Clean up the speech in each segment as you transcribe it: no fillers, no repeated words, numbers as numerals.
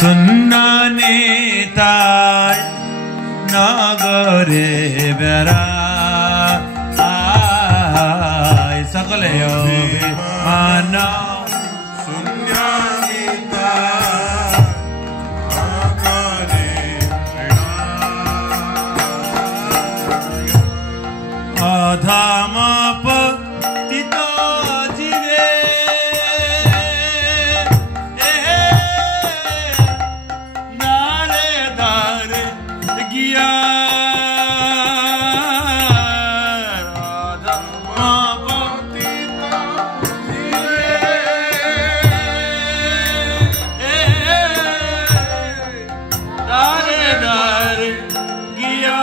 सुन्नाने ताय नगरे बेरा आय सकले अभिमान अधम पतित जीवे नारे दारे गिया अधम पतित जीवे नारे दारे गिया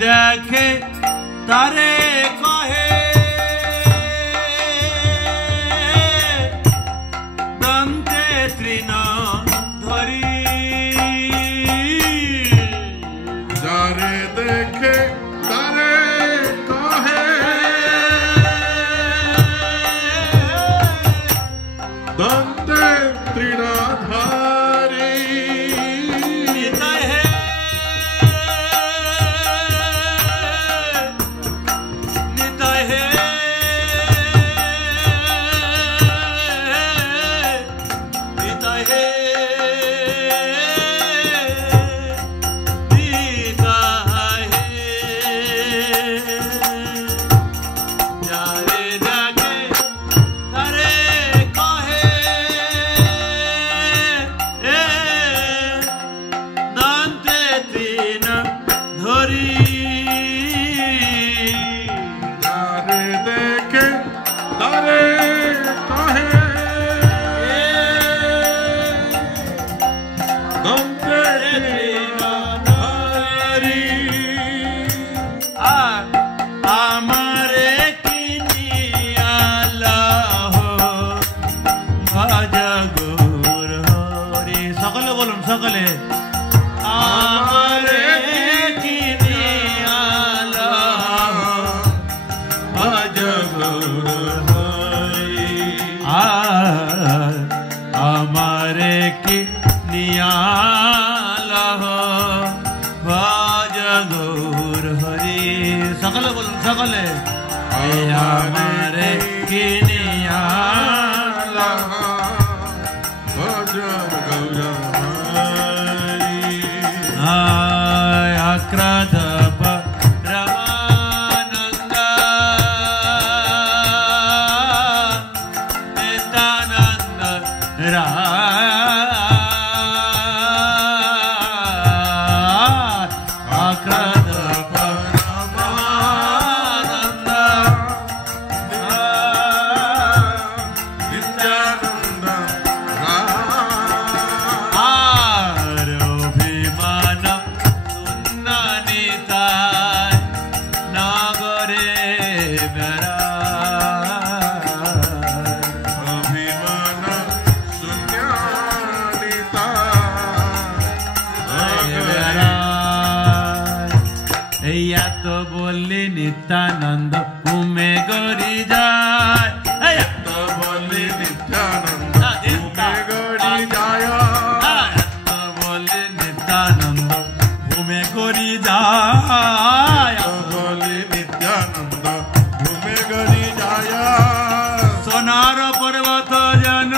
देखे तारे कहे दंते तृण धरी जारे देखे तारे कहे दंते तृण धरी सकले आमरे किनियाला अजगर हरि आमरे किनियाला अजगर हरि सकले बोल सकले आमरे किनियाला आक्राधप रमानंद नित्यानंद आक्राधप रमानंद नित्यानंद आरोभिमान सुन्नानित नित्यानंद घूमे गौरी जाय बोले नित्यानंद घूमे गौरी जाय बोले नित्यानंद घूमे गौरी जाय बोले नित्यानंद घूमे गौरी जाय सोनार पर्वत जन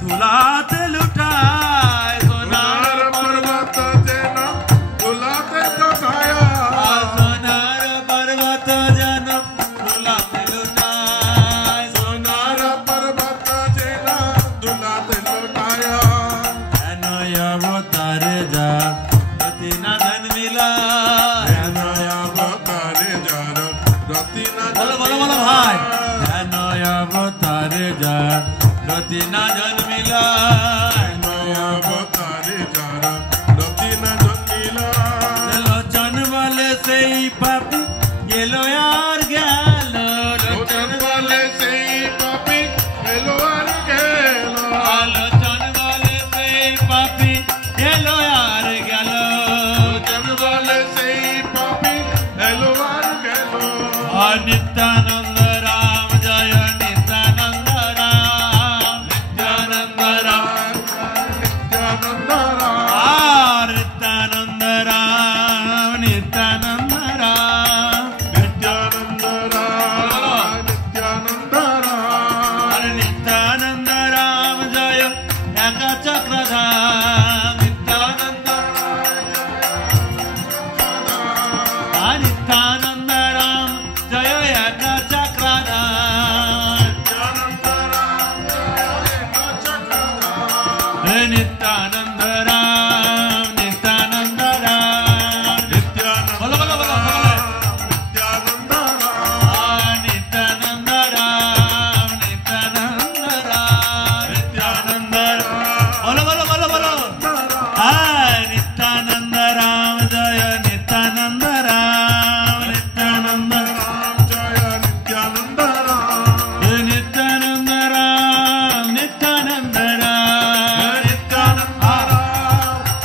धुलाते लुटाय सोनार पर्वत जन धुलाते लुटाय सोनार पर्वत जन धुलाते लुटाय सोनार पर्वत जन धुलाते लुटाय नय अवतारे जा रति न धन मिला नया अवतारे जार रति न बोलो बोलो बोलो भाई नय अवतारे जा रति न धन मिला नया अवतारे जार रति न जन्मिला लोचन वाले से ही पापी गेलो यार गेलो लोचन वाले से ही पापी गेलो यार गेलो लोचन वाले से ही पापी गेलो यार गेलो लोचन वाले से ही पापी गेलो यार गेलो नित्यानंद राम जय नित्यानंद राम नित्यानंद राम नित्यानंद राम नित्यानंद राम नित्यानंद राम नित्यानंद राम नित्यानंद राम नित्यानंद राम जय एक चक्रधाम नित्यानंद नित्यानंद राम जय एक चक्रधाम नित्यानंद राम नित्यानंद राम बोलो बोलो बोलो नित्यानंद राम नित्यानंद राम नित्यानंद बोलो बोलो बोलो बोलो नित्यानंद राम जय नित्यानंद राम नित्यानंद नित्यानंद राम नित्यानंद राम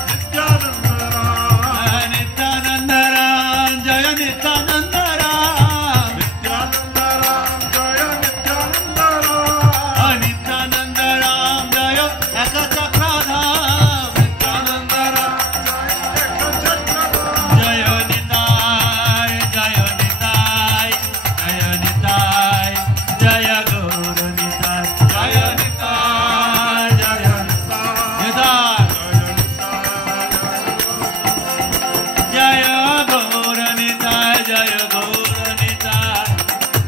नित्यानंद राम नित्यानंद राम जय नित्यानंद राम नित्यानंद राम जय एक चक्रधाम नित्यानंद जय निताय जय निताय जय निताय जय गौर निताय जय निताय जय निताय जय गौर निताय जय गौर निताय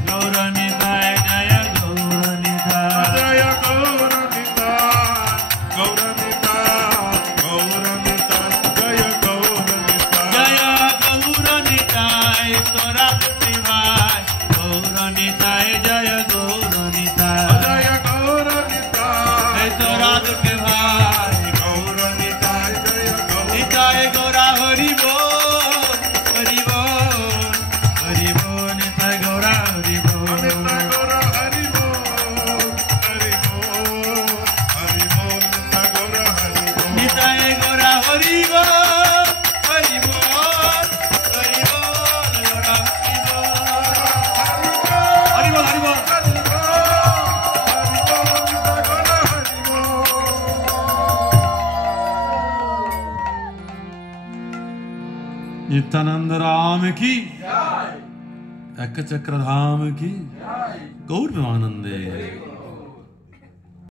गौर निताय जय गौर निताय जय गौर निताय गौर निताय जय गौर निताय जय गौर निताय तोरा प्रतिभाय गौर निताय जय गौर निताय जय गौर निताय तोरा प्रतिभाय गौर निताय जय गौर निताय गौरा हरि बोल निताय गौरा हरि बोल निताय गौर हरि बोल हरि बोल हरि बोल निताय गौर हरि बोल निताय गौरा हरि बोल गौरा हरि बोल हरि बोल नित्यानंद राम की एक चक्रधाम की गौर प्रेमानंदे